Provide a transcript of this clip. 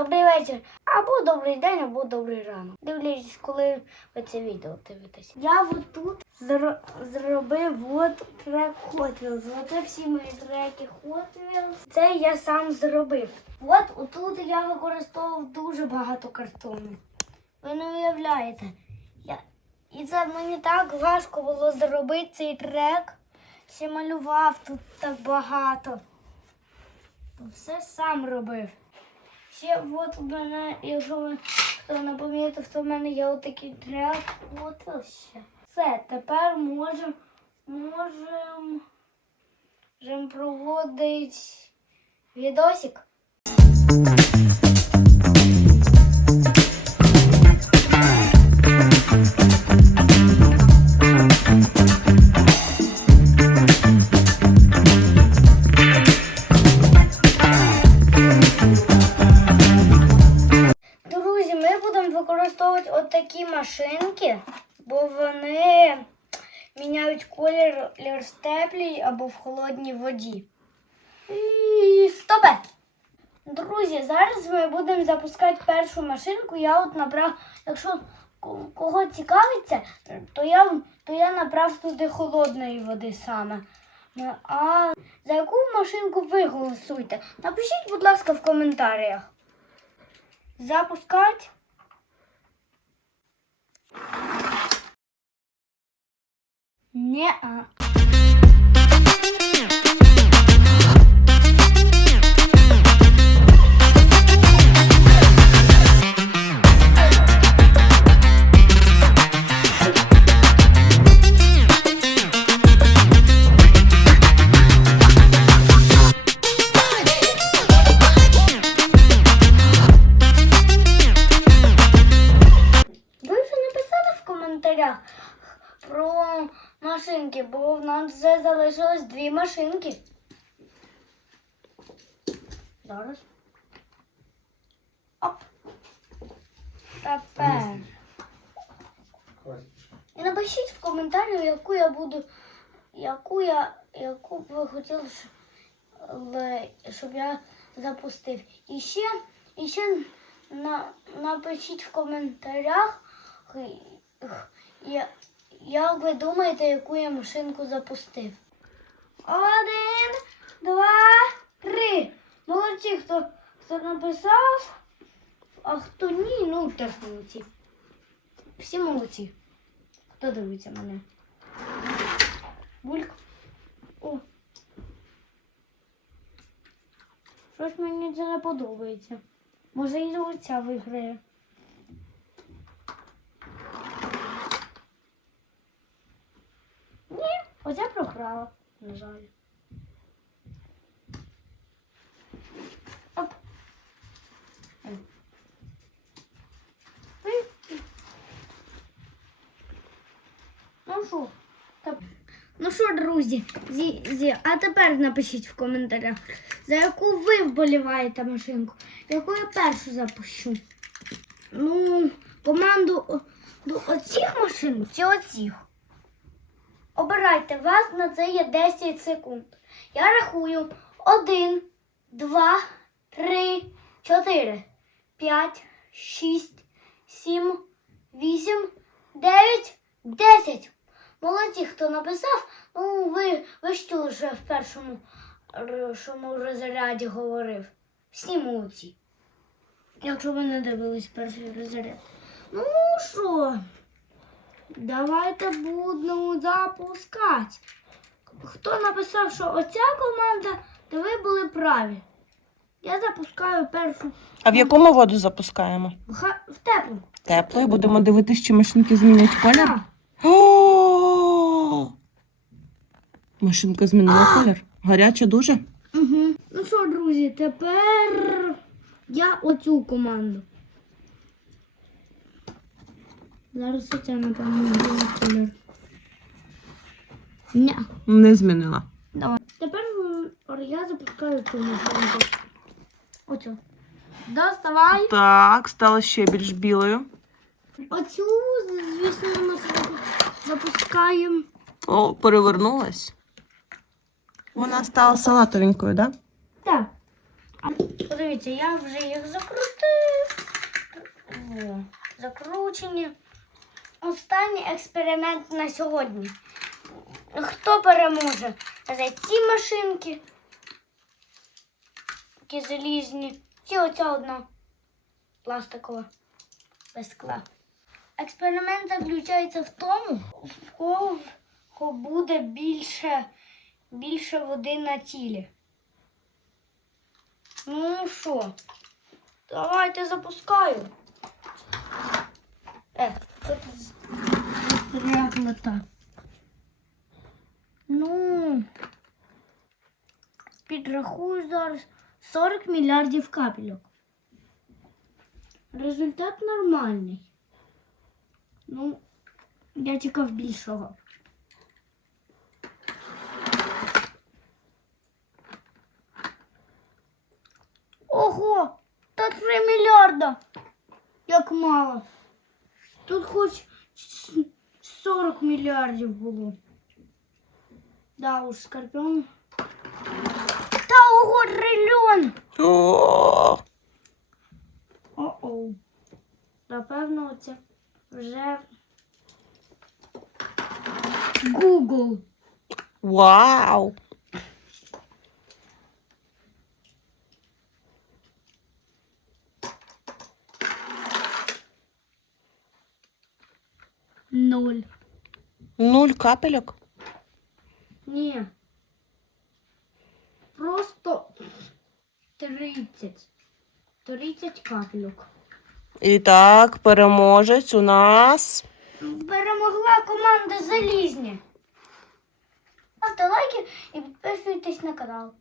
добрий вечір, або добрий день, або добрий ранок. Дивлячись, коли ви це відео дивитесь. Я от тут зро- зробив от трек Hot Wheels. Оце всі мої треки Hot. Це я сам зробив. От отут я використовував дуже багато картону. Ви не уявляєте. Я... І це мені так важко було зробити цей трек. Ще малював тут так багато. Все сам робив. Ще от у мене, якщо хто не помітив, то в мене є отакий трек. От ще. Все, тепер можемо можем, можем проводити відосик. Бо вони міняють колір в теплій або в холодній воді. І стопе! Друзі, зараз ми будемо запускати першу машинку. Я от набрав, якщо кого цікавиться, то я, то я набрав туди холодної води саме. А за яку машинку ви голосуєте? Напишіть, будь ласка, в коментарях. Запускать. Не. Бо в нас вже залишилось дві машинки. Зараз. Оп. Тепер. І напишіть в коментарі, яку я буду, яку я, яку б ви хотіли, щоб я запустив. І ще, і ще на, напишіть в коментарях, я- як ви думаєте, яку я машинку запустив. Один, два, три. Молодці, хто, хто написав, а хто ні, ну теж молодці. Всі молодці. Хто дивиться мене? Бульк. О. Щось мені це не подобається. Може і оця виграє. Ні, програла, на жаль. Оп. Ну що? Ну що, друзі, зі, зі, а тепер напишіть в коментарях, за яку ви вболіваєте машинку, яку я першу запущу. Ну, команду до оцих машин чи оцих. Обирайте, вас на це є 10 секунд. Я рахую 1, 2, 3, 4, 5, 6, 7, 8, 9, 10. Молодці, хто написав, ну ви, ви що я в першому шому розряді говорив. Всі молодці. Якщо ви не дивились перший розряд. Ну що, давайте будемо запускати. Хто написав, що оця команда, то ви були праві. Я запускаю першу А в якому воду запускаємо? в, ха- в теплу. Теплою. Будемо дивитися, чи машинки змінять колір. О! Машинка змінила колір. Гаряча дуже. Угу. Ну що, друзі, тепер я оцю команду. Зараз оця, напевно, буде колір. Ні. Не змінила. Давай. Тепер я запускаю цю машинку. Оцю. Доставай. Так, стала ще більш білою. Оцю, звісно, машинку запускаємо. О, перевернулась. Вона стала салатовенькою, так? Да? Так. Подивіться, я вже їх закрутив. Закручені. Останній експеримент на сьогодні. Хто переможе? За ці машинки? Такі залізні. Чи оця одна пластикова без скла. Експеримент заключається в тому, в кого буде більше, більше води на тілі. Ну що, давайте запускаю. Е, так? Ну, підрахую зараз 40 мільярдів капельок. Результат нормальний. Ну, я чекав більшого. Ого! Та 3 мільярда! Як мало. Тут хоч с- 40 мільярдів було. Да уж, скорпіон. Та ого, трильйон! О, О-оу. Напевно, це вже Google. Вау! Ноль. Нуль капельок. Ні. Просто 30. 30 капельок. І так, переможець у нас. Перемогла команда Залізні. Ставте лайки і підписуйтесь на канал.